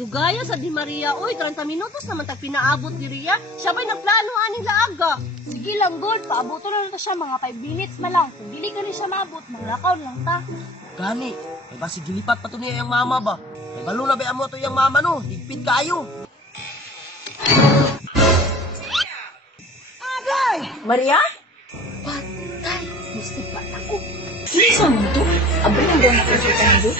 Dugaya sa Di Maria, oy, 30 minutos naman tag pinaabot diriya. Siya ba'y nagplano aning laaga? Sige lang, God. Paaboto na lang siya mga 5 minutes na lang. Kung dili ka rin siya maabot, maglakaw lang ta. Gani, ay ba si gilipat pa to niya yung mama ba? Ay balo na ba mo to yung mama no? Higpit kayo. Agay! Maria? Patay! Gusto pa ako. Saan mo to? Abay lang daw nakikita mo doon?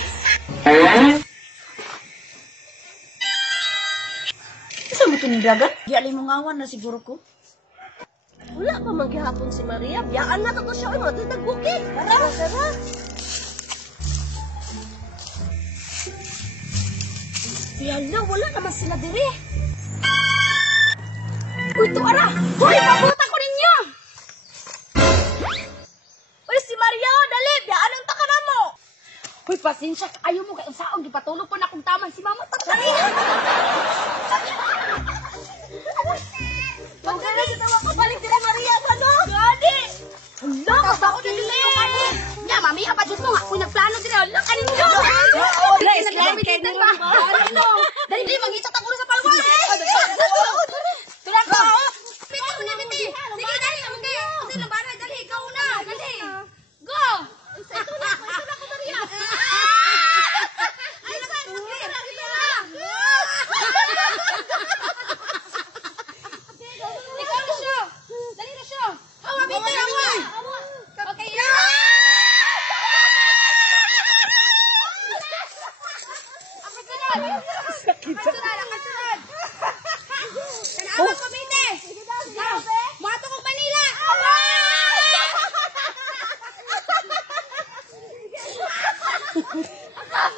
Saan mo to ni Dragon? Di alay mo ngawan na siguro ko. Wala pa manggihapon si Maria. Biyaan na to siya, oy, matitagbukin. Tara, tara. Yala, wala naman sila dire. Uy, tuara! Uy, pabuta ko ninyo! Uy, si Maria, dali! Biyaan ang taka na mo! Uy, pasensya, ayaw mo kayong saong, ipatulog po na akong tamang si Mama. Dali! Magkano kita mapabalik dire Maria ka, no? Gani! Hala, kasako na dili! Nya, mami, apa dito nga? Kung nagplano dire, hala, kaninyo! Dali, naglabitan ba? Ano? Dali, mag-isat ako sa palwa! Tulang ko! Pito mo na, Biti! Sige, dali, amagay! Kasi labaran, dali, ikaw na! Dali! Go! Ito na ko, Maria! Ay, naman! Ikaw na siya! Dali na siya! Awa, Biti! Awa! Okay, kasunod! Tanawa ko, Biti! Mato ko Manila!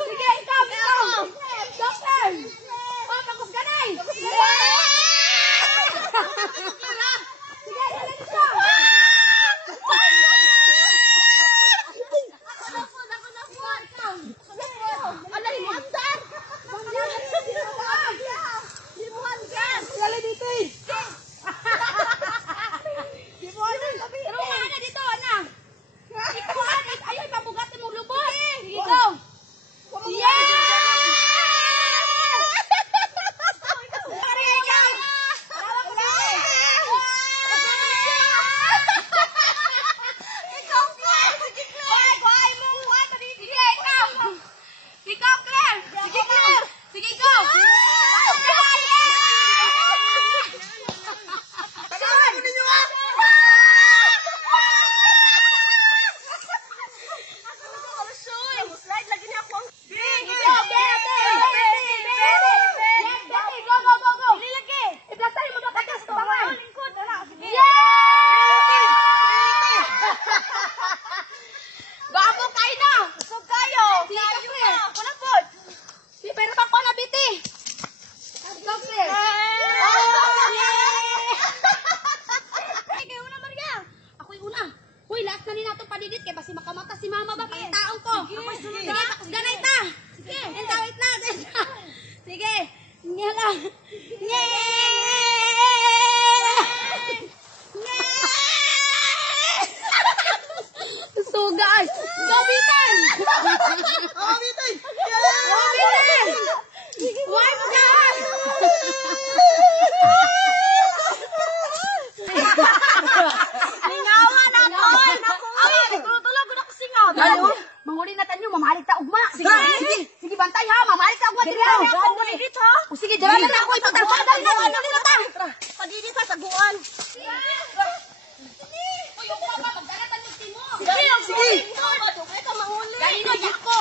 Sige, ikaw! Doktor! Papakus ka na eh! Sige, dali siya! Alay, mandar! Dali dito eh! Pero na dito, ana! Ikuhan! Ayaw, ipabugatin mo lubos! Sige, go! Manguli na tanyo, mamahalig ta ugma. Sige, sige. Sige, bantay ha. Mamahalig ta ugma. Sige, Pagdidit ha? o sige, dala na ako. Ipatagpadan na. Manguli na ta. Pagdidit ha, saguan. Uy, yung papa, magdala tanyo si mo. Sige, sige. Ikaw, ikaw, mauli. Ganino, yak ko.